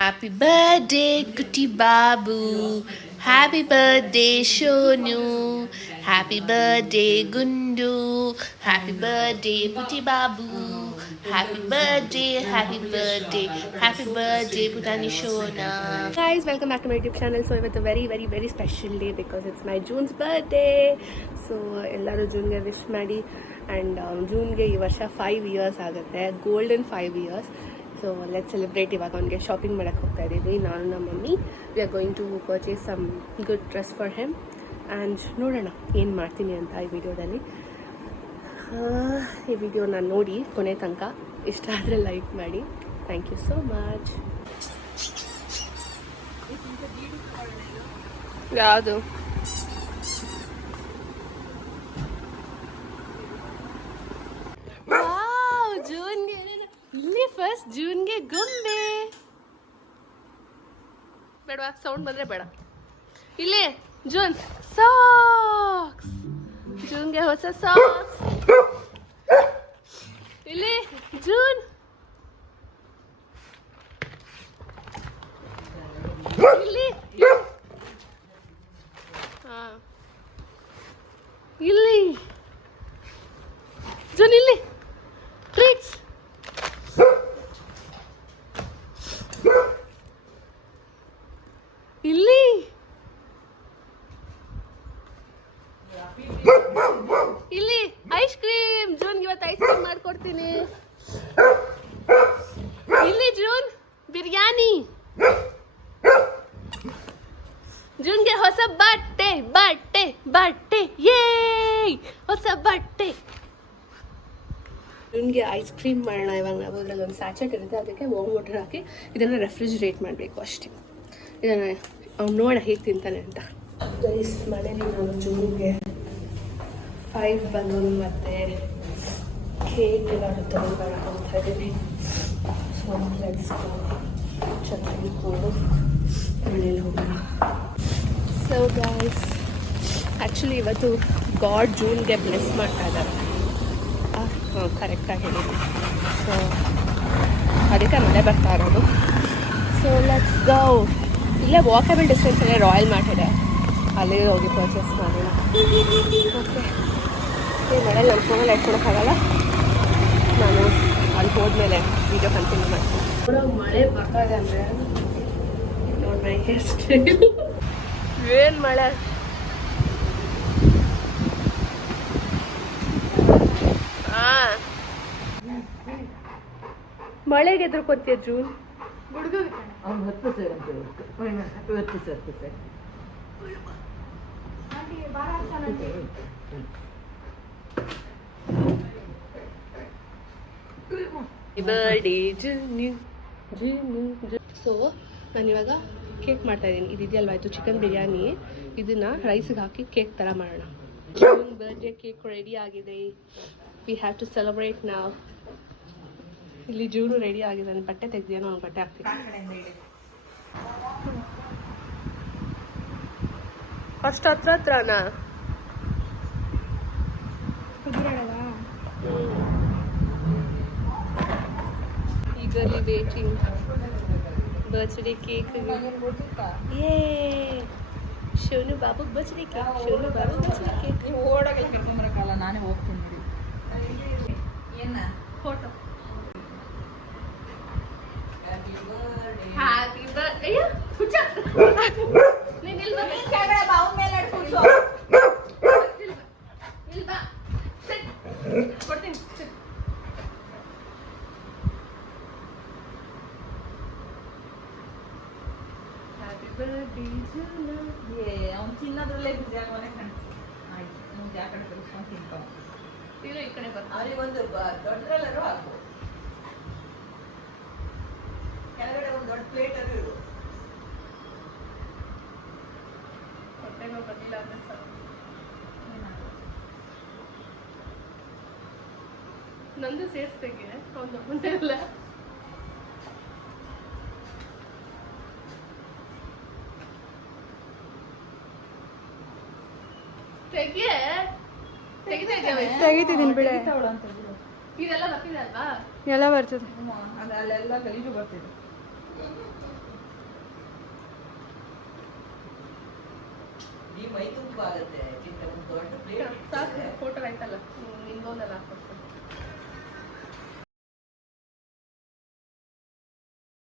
Happy birthday, Kutti Babu. Happy birthday, Shonu. Happy birthday, Gundu. Happy birthday, Putti Babu. Happy birthday, happy birthday, happy birthday, Putani Shona. Guys, welcome back to my YouTube channel. So it's a very special day because it's my June's birthday. So ellaru June ge wish ಮಾಡಿ and June ge ee varsha 5 years ಆಗುತ್ತೆ, golden 5 years. So let celebrate. ಇವಾಗ ಅವನಿಗೆ shopping ಮಾಡೋಕ್ಕೆ ಹೋಗ್ತಾ ಇದ್ದೀವಿ ನಾನು ನಮ್ಮ mummy. We are going to purchase some good dress for her and ನೋಡೋಣ ಏನು ಮಾಡ್ತೀನಿ ಅಂತ ಈ ವಿಡಿಯೋದಲ್ಲಿ. ಈ ವಿಡಿಯೋನ ನೋಡಿ ಕೊನೆ ತನಕ. ಇಷ್ಟ ಆದರೆ ಲೈಕ್ ಮಾಡಿ. Thank you so much. ಯಾವುದು ಜೂನ್ಗೆ ಇಲ್ಲಿ ಫಸ್ಟ್ ಜೂನ್ಗೆ ಗೊಂಬೆ ಬೇಡವಾ? ಸೌಂಡ್ ಬಂದರೆ ಬೇಡ. ಇಲ್ಲಿ ಜೂನ್ ಸಾಕ್ಸ್, ಜೂನ್ಗೆ ಹೊಸ ಸಾಕ್ಸ್. ಇಲ್ಲಿ ಜೂನ್, ಇಲ್ಲಿ ಹಾಂ, ಇಲ್ಲಿ ಜೂನ್, ಇಲ್ಲಿ ಟ್ರೀಟ್ಸ್. ಇಲ್ಲಿ ಇಲ್ಲಿ ಐಸ್ ಕ್ರೀಮ್. ಜೂನ್ಗೆ ಇವತ್ತು ಐಸ್ ಕ್ರೀಮ್ ಮಾಡ್ಕೊಡ್ತೀನಿ. ಇಲ್ಲಿ ಜೂನ್ ಬಿರಿಯಾನಿ. ಜೂನ್ಗೆ ಹೊಸ ಬಟ್ಟೆ ಬಟ್ಟೆ ಬಟ್ಟೆ, ಯೇ ಹೊಸ ಬಟ್ಟೆ. ಜೂನ್ಗೆ ಐಸ್ ಕ್ರೀಮ್ ಮಾಡೋಣ ಇವಾಗ. ನಾವು ಅದರಲ್ಲಿ ಒಂದು ಸ್ಯಾಚೆಟ್ ಇರುತ್ತೆ, ಅದಕ್ಕೆ ವಾಮ್ ವಾಟರ್ ಹಾಕಿ ಇದನ್ನು ರೆಫ್ರಿಜರೇಟ್ ಮಾಡಬೇಕು ಅಷ್ಟೇ. ಇದನ್ನು ಅವ್ನು ನೋಡ ಹೇಗೆ ತಿಂತಾನೆ ಅಂತ. ಗೈಸ್, ಮನೇಲಿ ನಾನು ಜೂನ್ಗೆ 5 ಬಲೂನ್ ಮತ್ತು ಕೇಕ್ ಏನಾದ್ರು ತಗೊಂಡು ಹೋಗ್ತಾ ಇದ್ದೀನಿ. ಸೊ ಲೆಟ್ಸ್ ಛತ್ರಿ ಇಟ್ಕೊಂಡು ಮನೇಲಿ ಹೋಗೋಣ. ಸೊ ಗೈಸ್, ಆ್ಯಕ್ಚುಲಿ ಇವತ್ತು ಗಾಡ್ ಜೂನ್ಗೆ ಬ್ಲೆಸ್ ಮಾಡ್ತಾ ಇದ್ದಾರೆ. ಹಾಂ, ಕರೆಕ್ಟಾಗಿ ಹೇಳಿದ್ವಿ. ಸೊ ಅದಕ್ಕೆ ಮಳೆ ಬರ್ತಾ ಇರೋದು. So let's go. ಇಲ್ಲೇ ವಾಕಬಲ್ ಡಿಸ್ಟೆನ್ಸಲ್ಲೇ ರಾಯಲ್ ಮಾರ್ಟ್ ಇದೆ, ಅಲ್ಲಿಗೆ ಹೋಗಿ ಪರ್ಚೇಸ್ ಮಾಡೋಣ. ಓಕೆ, ಈ ಮಳೆ ನನ್ನ ಫೋನಲ್ಲಿ ಇಟ್ಕೊಳಕ್ಕಾಗಲ್ಲ. ನಾನು ಅಲ್ಲಿ ಹೋದ್ಮೇಲೆ ವೀಡಿಯೋ ಕಂಟಿನ್ಯೂ ಮಾಡ್ತೀನಿ. ಕೂಡ ಮಳೆ ಬರ್ತಾ ಇದೆ ಅಂದರೆ ನೋಡಿ ಎಷ್ಟು ಏನು ಮಳೆ. ಹಾಂ, ಮಳೆಗೆ ಎದುರ್ಕೊತೀಯ ಜೂನ್? ಅವ್ನು 10 ಸರ್ ಅಂತ ಹೇಳ್ತು. 10 ಸರ್ ಬರ್ಡೇ ಜೂನು. ಸೊ ನಾನಿವಾಗ ಕೇಕ್ ಮಾಡ್ತಾ ಇದ್ದೀನಿ. ಇದೆಯಲ್ವಾ, ಇದು ಚಿಕನ್ ಬಿರಿಯಾನಿ. ಇದನ್ನು ರೈಸಿಗೆ ಹಾಕಿ ಕೇಕ್ ಥರ ಮಾಡೋಣ. ಜೂನ್ ಬರ್ಡೇ ಕೇಕ್ ರೆಡಿ ಆಗಿದೆ. ವಿ ಹ್ಯಾವ್ ಟು ಸೆಲೆಬ್ರೇಟ್ ನಾವ್. ಇಲ್ಲಿ ಜೂನು ರೆಡಿ ಆಗಿದೆ. ನನ್ನ ಬಟ್ಟೆ ತೆಗ್ದಿಯಾನೋ ಅವ್ನು ಬಟ್ಟೆ ಹಾಕ್ತೀನಿ. ಅಷ್ಟು ಹತ್ರನಾ? ಈಗಲ್ಲಿ ವೇಟಿಂಗ್ ಬರ್ತ್ಡೇ ಕೇಕ್. ಏ ಶೋನು ಬಾಬು ಬರ್ತ್ಡೇ ಕೇಕ್, ಶೋನು ಬಾಬು ಬರ್ತ್ಡೇ ಕೇಕ್. ನೀವು ಓಡೋಗಿ ಕರ್ಕೊಂಬರಕ್ಕಲ್ಲ, ನಾನೇ ಹೋಗ್ತೀನಿ. ಏನು ಫೋಟೋ? Happy birthday. ಅಯ್ಯೋ ಹುಚ್ಚ, ನೀನು ಇಲ್ಲಿ ಬಾ. ಕೆಳಗಡೆ ಬಾ, ಅವನ ಮೇಲೆ ಕೂರ್ಸು. ಇಲ್ಲಿ ಬಾ, ಸಿಟ್. ಕೊಡ್ತೀನಿ, ಸಿಟ್. Happy birthday June. ಅವ್ನು ತಿನ್ನೋದ್ರಲ್ಲೇ ಬಿಸಿ ಆಗೋನೆ ಕಣ್. ಆಯ್ತು, ಅವ್ನು ಯಾವ ಕಡೆ ಕಲಿಸ್ಕೊಂಡು ತಿಂತಾವ. ಇಲ್ಲ, ಈ ಕಡೆ ಬರ್ತಾ. ಅಲ್ಲಿ ಒಂದು ದೊಡ್ಡದಲ್ಲರೂ ಹಾಕು, ಕೆಳಗಡೆ ಒಂದು ದೊಡ್ಡ ಪ್ಲೇಟ್ ಅದು ಇಡು. ಹೊಟ್ಟೆನೋ ಬಂದಿಲ್ಲ ಅಂದ್ರೆ ಸಾಕು. ನಂದು ಸೇರಿಸ್ಬೇಕೆ ಒಂದು ಮುಂದೆ ಇಲ್ಲ. ತೆಗಿತಿದ್ದೀನಿ ಬಿಡೆ. ಇದೆಲ್ಲ ಬರ್ತಿದೆ ಅಲ್ವಾ? ಎಲ್ಲ ಬರ್ತದೆ. ಅಲ್ಲೆಲ್ಲ ಗಲೀಜು ಬರ್ತಿದೆ. ಈ ಮೈ ತುಂಬ ಆಗುತ್ತೆ ಚಿಕ್ಕ ಒಂದು ದೊಡ್ಡ ಪ್ಲೇಟ್ ಸಾಕು